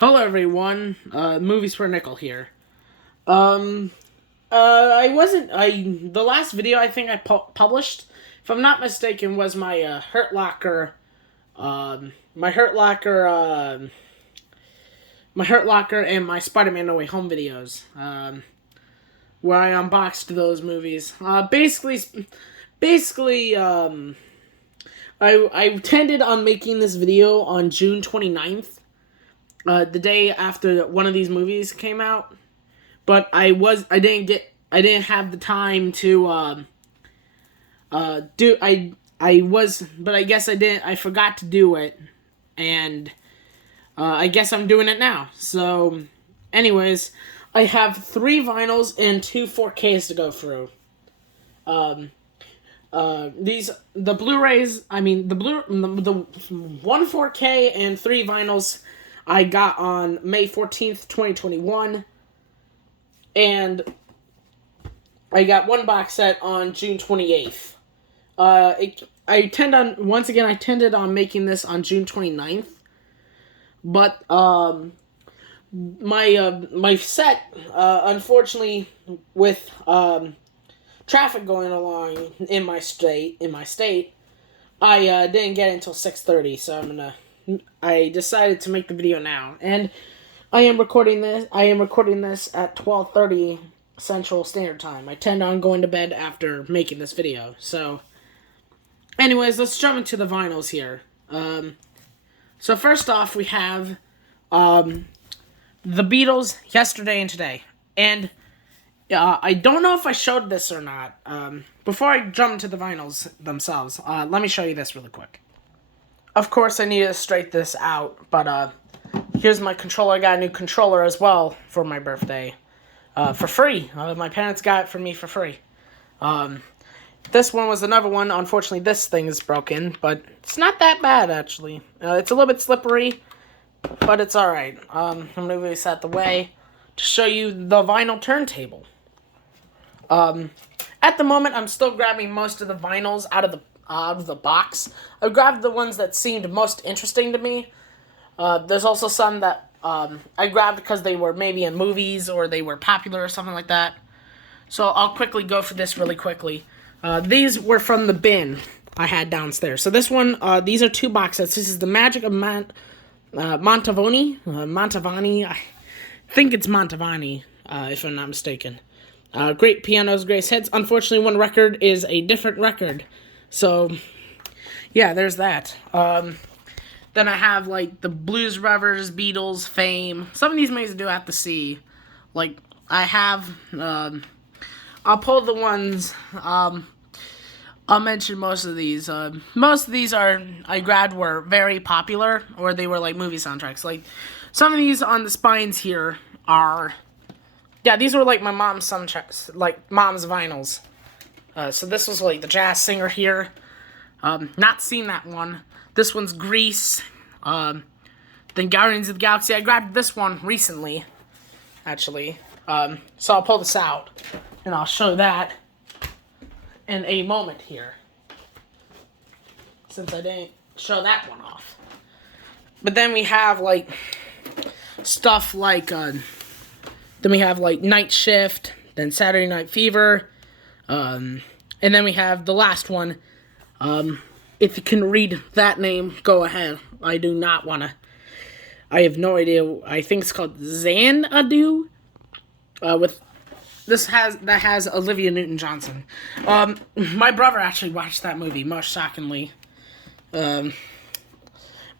Hello everyone, Movies for a Nickel here. The last video I think I published, if I'm not mistaken, was my Hurt Locker, my Hurt Locker, my Hurt Locker and my Spider-Man No Way Home videos, where I unboxed those movies. I intended on making this video on June 29th. The day after one of these movies came out, but I didn't have the time to but I guess I forgot to do it, and I guess I'm doing it now. So, anyways, I have 3 vinyls and 2 4Ks to go through. The Blu-rays, the 1 4K and 3 vinyls I got on May 14th, 2021, and I got 1 box set on June 28th. I intended on making this on June 29th, but my set, unfortunately, with traffic going along in my state, I didn't get it until 6:30, so I decided to make the video now, and I am recording this at 12:30 Central Standard Time. I intend on going to bed after making this video. So, anyways, let's jump into the vinyls here. So first off, we have the Beatles, Yesterday and Today, and I don't know if I showed this or not. Before I jump into the vinyls themselves, let me show you this really quick. Of course, I need to straighten this out, but here's my controller. I got a new controller as well for my birthday, for free. My parents got it for me for free. This one was another one. Unfortunately, this thing is broken, but it's not that bad, actually. It's a little bit slippery, but it's alright. I'm going to move this out the way to show you the vinyl turntable. At the moment, I'm still grabbing most of the vinyls out of the box. I grabbed the ones that seemed most interesting to me. There's also some that I grabbed because they were maybe in movies or they were popular or something like that. So I'll quickly go for this really quickly. These were from the bin I had downstairs. So this one, these are 2 box sets. This is The Magic of Montavani. I think it's Montavani, if I'm not mistaken. Great pianos, great hits. Unfortunately, one record is a different record. So, yeah, there's that. Then I have, like, the Blues Brothers, Beatles, Fame. Some of these movies I do have to see. Like, I have, I'll pull the ones, I'll mention most of these. Most of these I grabbed were very popular, or they were, like, movie soundtracks. Like, some of these on the spines here are, yeah, these were, like, my mom's soundtracks, like, mom's vinyls. So this was, like, the Jazz Singer here. Not seen that one. This one's Grease. Then Guardians of the Galaxy. I grabbed this one recently, actually. So I'll pull this out, and I'll show that in a moment here, since I didn't show that one off. But then we have, like, stuff like, then we have, like, Night Shift, then Saturday Night Fever, and then we have the last one. If you can read that name, go ahead. I do not want to. I have no idea. I think it's called Xanadu. That has Olivia Newton-Johnson. My brother actually watched that movie, most shockingly. But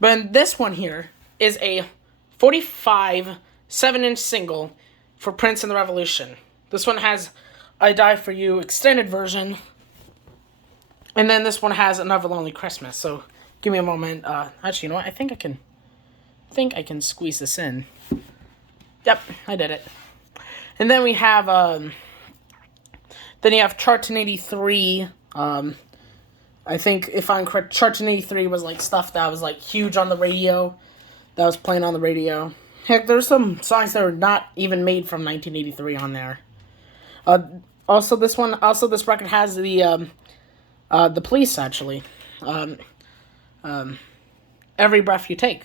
this one here is a 45 7-inch single for Prince and the Revolution. This one has I Die For You extended version. And then this one has Another Lonely Christmas. So give me a moment. Actually, you know what? I think I can squeeze this in. Yep, I did it. And then we have then you have Chart in 83. I think, if I'm correct, Chart in 83 was like stuff that was like huge on the radio. That was playing on the radio. Heck, there's some songs that were not even made from 1983 on there. Also this record has the Police, actually. Every Breath You Take.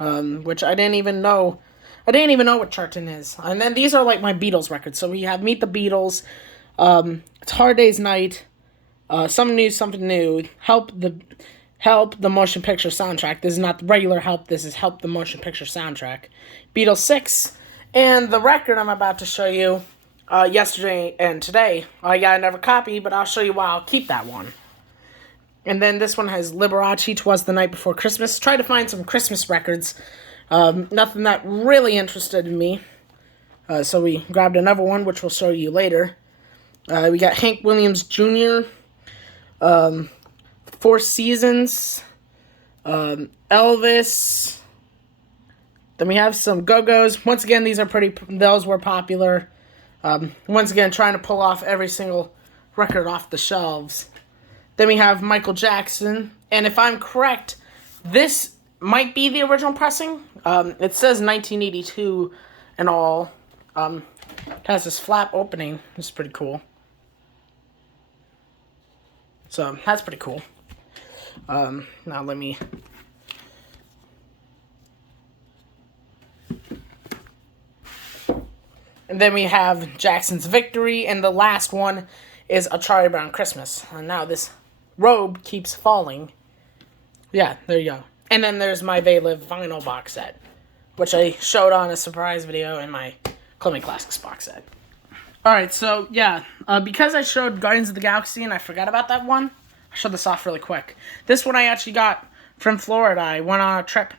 which I didn't even know. I didn't even know what Charlton is. And then these are like my Beatles records. So we have Meet the Beatles, It's Hard Day's Night, Something New, Something New, Help the Motion Picture Soundtrack. This is not the regular Help, this is Help the Motion Picture Soundtrack. Beatles 6, and the record I'm about to show you yesterday and today. I got another copy, but I'll show you why I'll keep that one. And then this one has Liberace, 'Twas the Night Before Christmas. Try to find some Christmas records. Nothing that really interested me. So we grabbed another one, which we'll show you later. We got Hank Williams Jr., Four Seasons, Elvis. Then we have some Go-Go's. Once again, those were popular. Once again, trying to pull off every single record off the shelves. Then we have Michael Jackson. And if I'm correct, this might be the original pressing. It says 1982 and all. It has this flap opening. It's pretty cool. So, that's pretty cool. Now let me... And then we have Jackson's Victory, and the last one is A Charlie Brown Christmas. And now this robe keeps falling. Yeah, there you go. And then there's my They Live vinyl box set, which I showed on a surprise video in my Columbia Classics box set. Alright, so, yeah, because I showed Guardians of the Galaxy and I forgot about that one, I'll show this off really quick. This one I actually got from Florida. I went on a trip.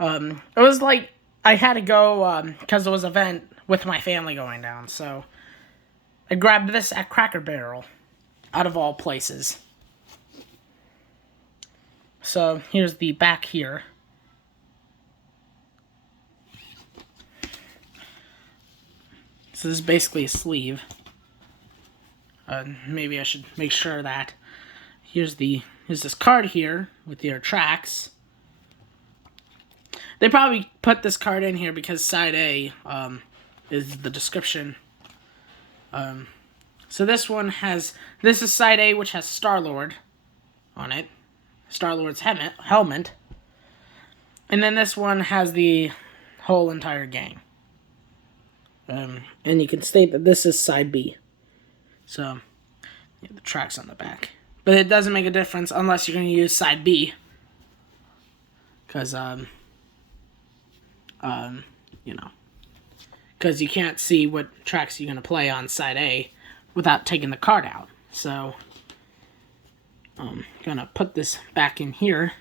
It was like, I had to go, because there was an event with my family going down, so I grabbed this at Cracker Barrel, out of all places. So, here's the back here. So this is basically a sleeve. Maybe I should make sure that. Here's this card here with your tracks. They probably put this card in here because side A is the description. So this is side A, which has Star-Lord on it. Star-Lord's helmet. And then this one has the whole entire gang. And you can state that this is side B. So, yeah, the track's on the back. But it doesn't make a difference unless you're going to use side B. Because, because you can't see what tracks you're going to play on side A without taking the card out. So, I'm going to put this back in here.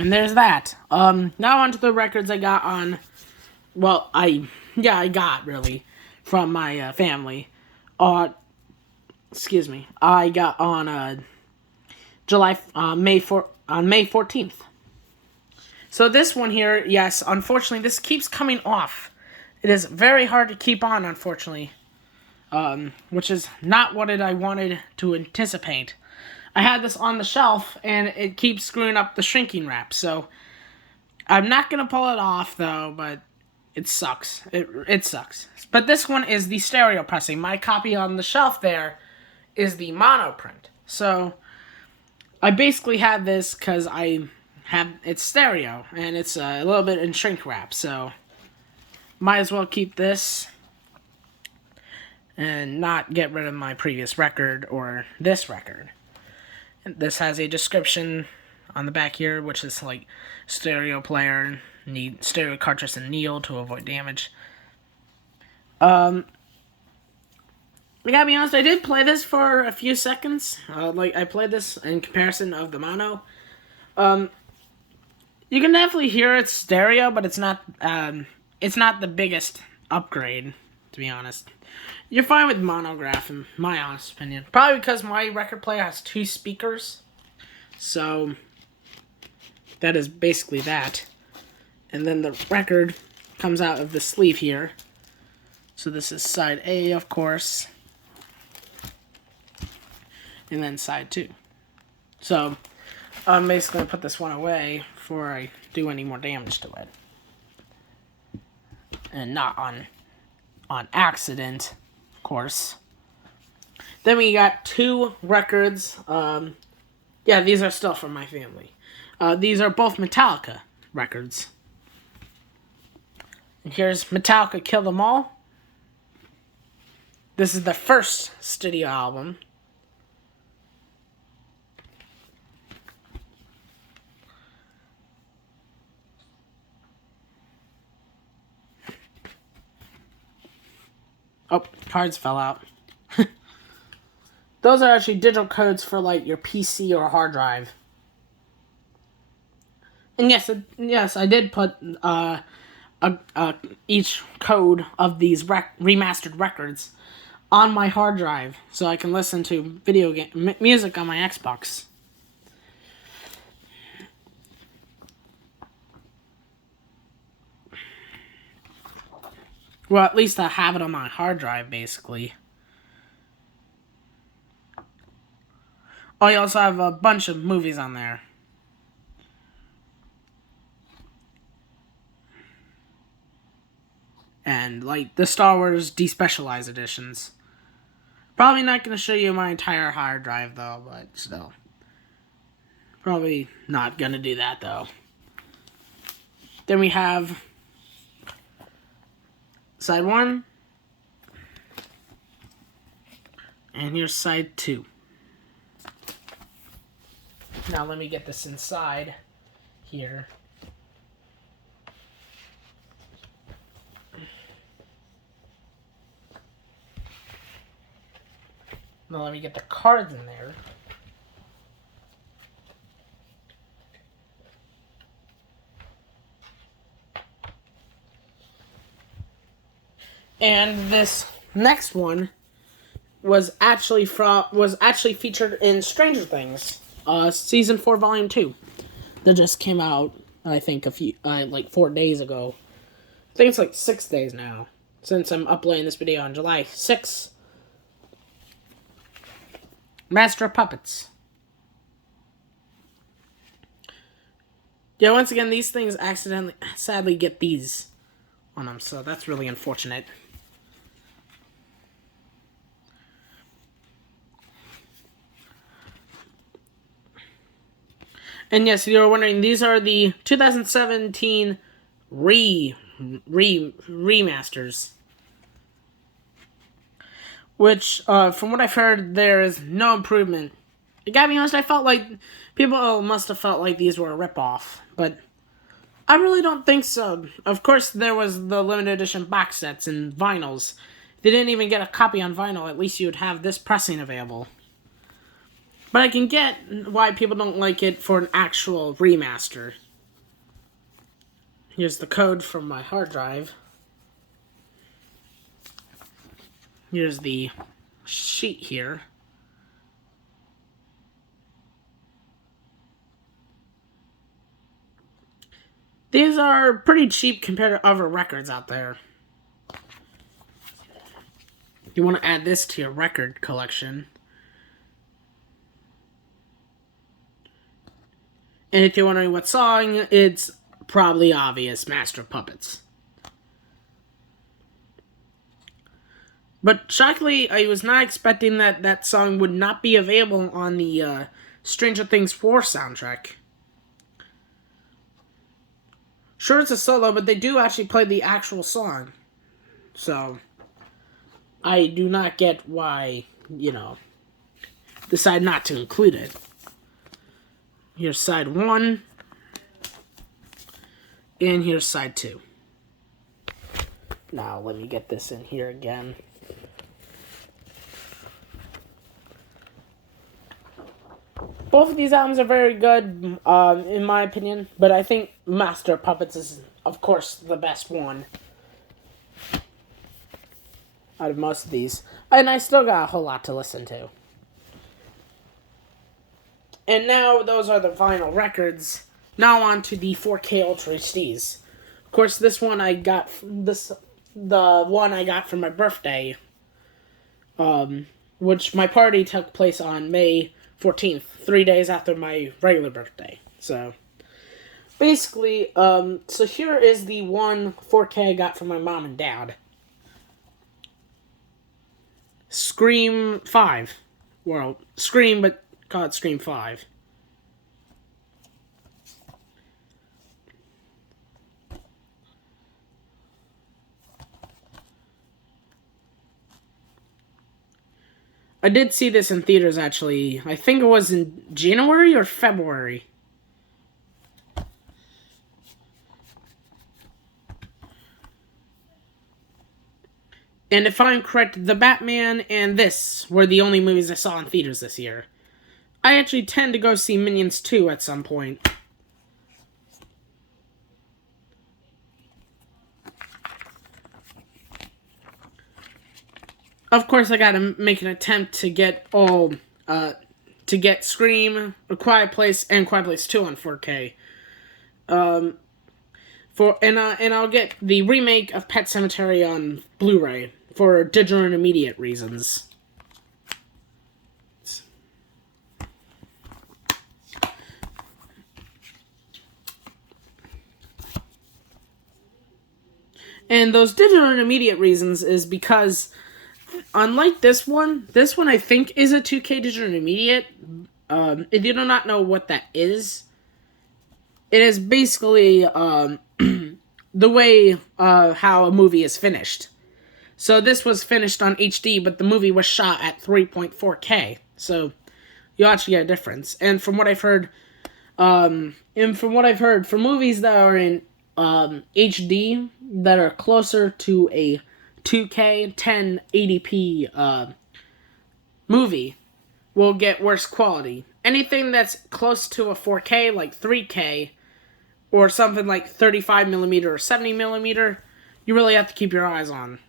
And there's that. Now onto the records I got on, well, I got, really, from my family. Excuse me. I got on May 14th. So this one here, yes, unfortunately, this keeps coming off. It is very hard to keep on, unfortunately. Which is not what I wanted to anticipate. I had this on the shelf, and it keeps screwing up the shrinking wrap, so I'm not going to pull it off, though, but it sucks. It sucks. But this one is the stereo pressing. My copy on the shelf there is the mono print. So I basically have this because it's stereo, and it's a little bit in shrink wrap, so might as well keep this and not get rid of my previous record or this record. This has a description on the back here, which is like stereo player, need stereo cartridge and needle to avoid damage. I gotta be honest, I did play this for a few seconds. I played this in comparison of the mono. You can definitely hear it's stereo, but it's not the biggest upgrade, to be honest. You're fine with monograph, in my honest opinion. Probably because my record player has 2 speakers. So, that is basically that. And then the record comes out of the sleeve here. So this is side A, of course. And then side 2. So, I'm basically going to put this one away before I do any more damage to it. And not on accident, of course. Then we got 2 records. Yeah, these are still from my family. These are both Metallica records. And here's Metallica Kill Them All. This is the first studio album. Oh, cards fell out. Those are actually digital codes for like your PC or hard drive. And yes, I did put each code of these remastered records on my hard drive, so I can listen to music on my Xbox. Well, at least I have it on my hard drive, basically. Oh, you also have a bunch of movies on there. And, like, the Star Wars Despecialized editions. Probably not going to show you my entire hard drive, though, but still. Probably not going to do that, though. Then we have side 1. And here's side 2. Now let me get this inside here. Now let me get the cards in there. And this next one was actually featured in Stranger Things, season 4, volume 2. That just came out, I think, like 4 days ago. I think it's like 6 days now, since I'm uploading this video on July 6th. Master of Puppets. Yeah, once again, these things sadly get these on them, so that's really unfortunate. And yes, you were wondering, these are the 2017 remasters. Which, from what I've heard, there is no improvement. I gotta be honest, I felt like people must have felt like these were a ripoff, but I really don't think so. Of course, there was the limited edition box sets and vinyls. If they didn't even get a copy on vinyl, at least you would have this pressing available. But I can get why people don't like it for an actual remaster. Here's the code from my hard drive. Here's the sheet here. These are pretty cheap compared to other records out there. You want to add this to your record collection. And if you're wondering what song, it's probably obvious, Master of Puppets. But shockingly, I was not expecting that song would not be available on the Stranger Things 4 soundtrack. Sure, it's a solo, but they do actually play the actual song. So, I do not get why, decide not to include it. Here's side 1. And here's side 2. Now, let me get this in here again. Both of these albums are very good, in my opinion, but I think Master of Puppets is, of course, the best one out of most of these. And I still got a whole lot to listen to. And now, those are the vinyl records. Now on to the 4K Ultra HDs. Of course, this one I got, the one I got for my birthday, which my party took place on May 14th, 3 days after my regular birthday. So, basically, so here is the one 4K I got from my mom and dad. Scream 5. Well, Scream, but call it Scream 5. I did see this in theaters, actually. I think it was in January or February. And if I'm correct, The Batman and this were the only movies I saw in theaters this year. I actually tend to go see Minions 2 at some point. Of course, I gotta make an attempt to get Scream, A Quiet Place, and Quiet Place 2 on 4K. And I'll get the remake of Pet Sematary on Blu-ray for digital intermediate reasons. And those digital intermediate reasons is because, unlike this one I think is a 2K digital intermediate. If you do not know what that is, it is basically the way how a movie is finished. So this was finished on HD, but the movie was shot at 3.4K. So you actually get a difference. And from what I've heard, for movies that are in HD that are closer to a 2K 1080p movie will get worse quality. Anything that's close to a 4K, like 3K, or something like 35mm or 70mm, you really have to keep your eyes on.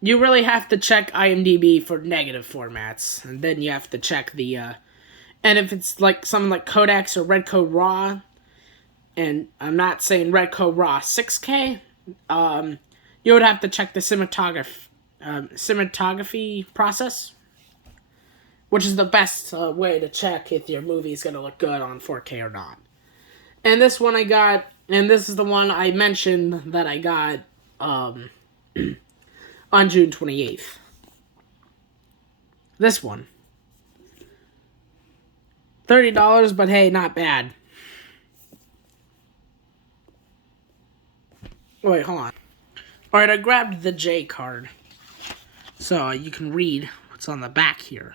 You really have to check IMDb for negative formats, and then you have to check the, and if it's like something like Codex or Red Code Raw, and I'm not saying Red Code Raw 6K, you would have to check the cinematography process, which is the best way to check if your movie is going to look good on 4K or not. And this one I got, and this is the one I mentioned that I got on June 28th. This one. $30, but hey, not bad. Wait, hold on. Alright, I grabbed the J card, so you can read what's on the back here.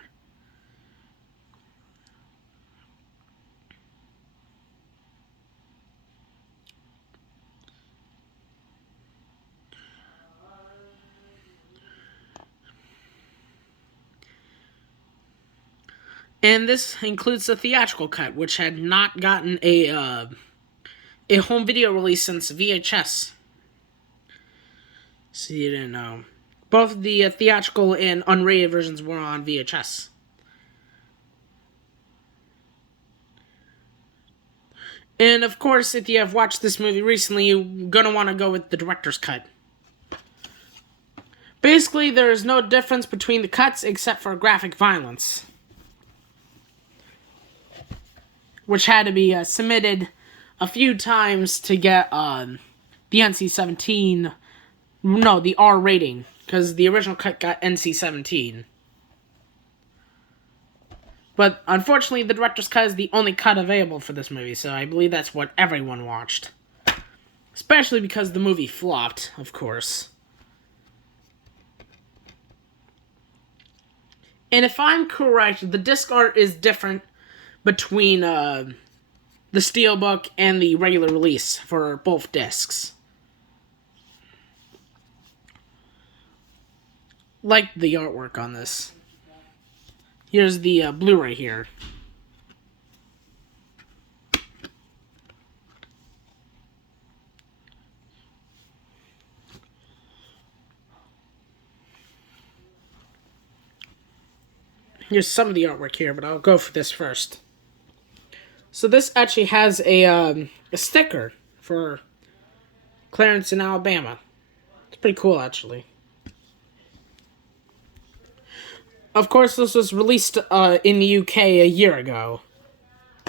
And this includes the theatrical cut, which had not gotten a home video release since VHS. So you didn't know. Both the theatrical and unrated versions were on VHS. And of course, if you have watched this movie recently, you're going to want to go with the director's cut. Basically, there is no difference between the cuts except for graphic violence, which had to be submitted a few times to get the NC-17, no, the R rating, because the original cut got NC-17. But unfortunately, the director's cut is the only cut available for this movie, so I believe that's what everyone watched. Especially because the movie flopped, of course. And if I'm correct, the disc art is different between the steelbook and the regular release for both discs. Like the artwork on this. Here's the Blu-ray here. Here's some of the artwork here, but I'll go for this first. So this actually has a sticker for Clarence in Alabama. It's pretty cool, actually. Of course, this was released in the UK a year ago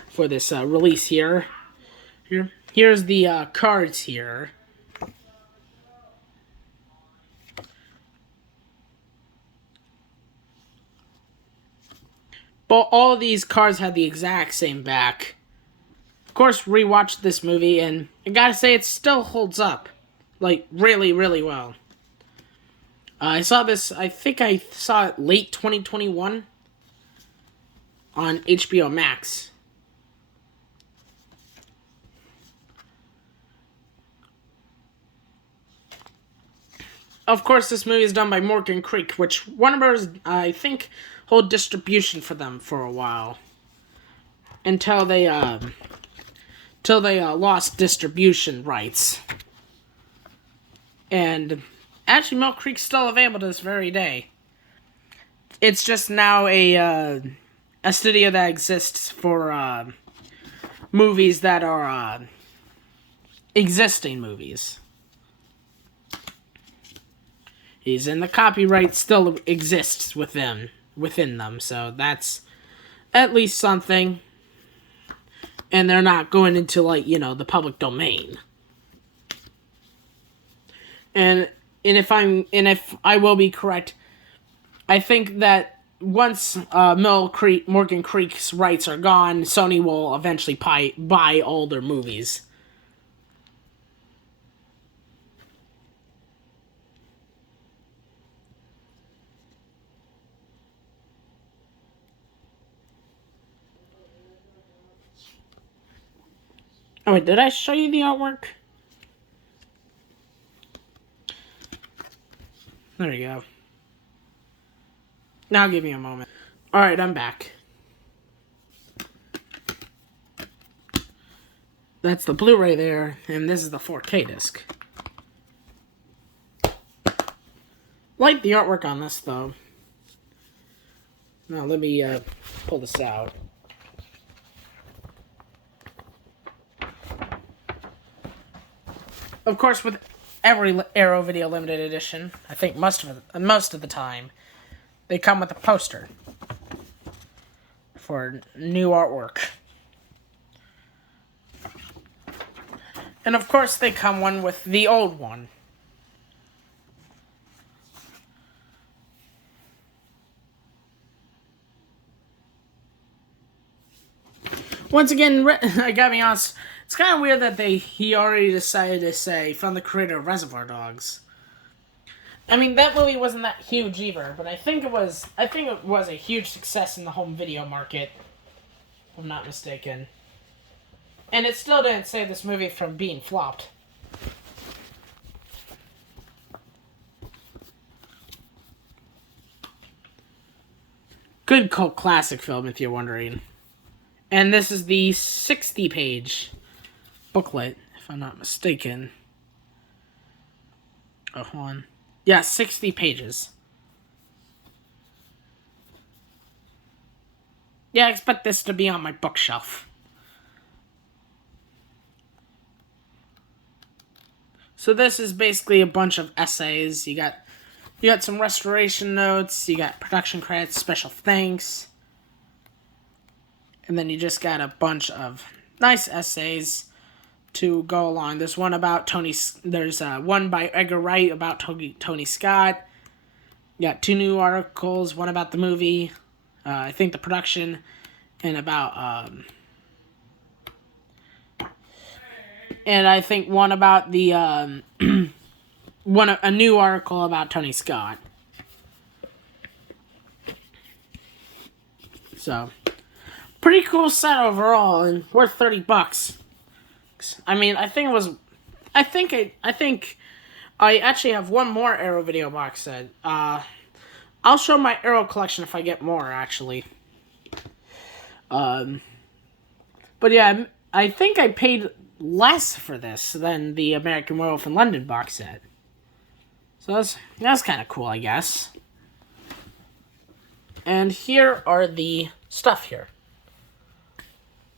for this release here. Here's the cards here. all these cars had the exact same back. Of course, rewatched this movie, and I gotta say, it still holds up. Like, really, really well. I saw this, I think I saw it late 2021 on HBO Max. Of course, this movie is done by Morgan Creek, which Warner Bros., I think, hold distribution for them for a while. Until they lost distribution rights. And actually, Mill Creek's still available to this very day. It's just now a studio that exists for movies that are existing movies. And the copyright still exists within them, so that's at least something. And they're not going into, like, the public domain. And if I will be correct, I think that once Morgan Creek's rights are gone, Sony will eventually buy all their movies. Oh wait, did I show you the artwork? There you go. Now give me a moment. Alright, I'm back. That's the Blu-ray there, and this is the 4K disc. Like the artwork on this, though. Now, let me pull this out. Of course, with every Arrow Video Limited Edition, I think most of the time, they come with a poster for new artwork. And of course, they come one with the old one. Once again, I gotta be honest, it's kind of weird that he already decided to say from the creator of Reservoir Dogs. I mean, that movie wasn't that huge either, but I think it was a huge success in the home video market, if I'm not mistaken. And it still didn't save this movie from being flopped. Good cult classic film, if you're wondering. And this is the 60-page booklet, if I'm not mistaken. Oh, hold on. Yeah, 60 pages. Yeah, I expect this to be on my bookshelf. So this is basically a bunch of essays. You got some restoration notes, you got production credits, special thanks. And then you just got a bunch of nice essays to go along. There's one about there's one by Edgar Wright about Tony Scott. You got 2 new articles, one about the movie, I think the production, and about and I think one about the a new article about Tony Scott. So, pretty cool set overall, and worth $30. I mean, I think I actually have one more Arrow video box set. I'll show my Arrow collection if I get more, actually. But yeah, I think I paid less for this than the American Werewolf in London box set. So that's kind of cool, I guess. And here are the stuff here.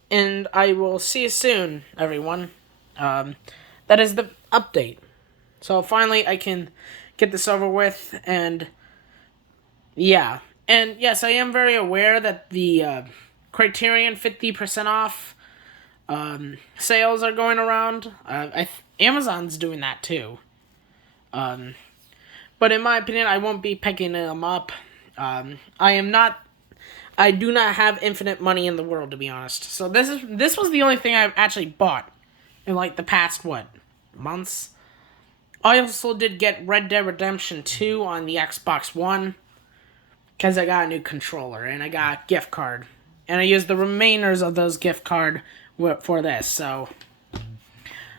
And I will see you soon, everyone. That is the update. So finally I can get this over with, and yeah. And yes, I am very aware that the Criterion 50% off sales are going around. Amazon's doing that too. But in my opinion, I won't be picking them up. I I do not have infinite money in the world, to be honest. So this was the only thing I've actually bought in like the past months. I also did get Red Dead Redemption 2 on the Xbox One because I got a new controller and I got a gift card, and I used the remainders of those gift card for this. So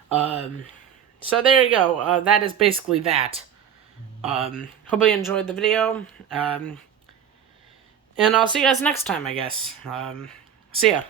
so there you go. That is basically that. Hope you enjoyed the video. And I'll see you guys next time, I guess. See ya.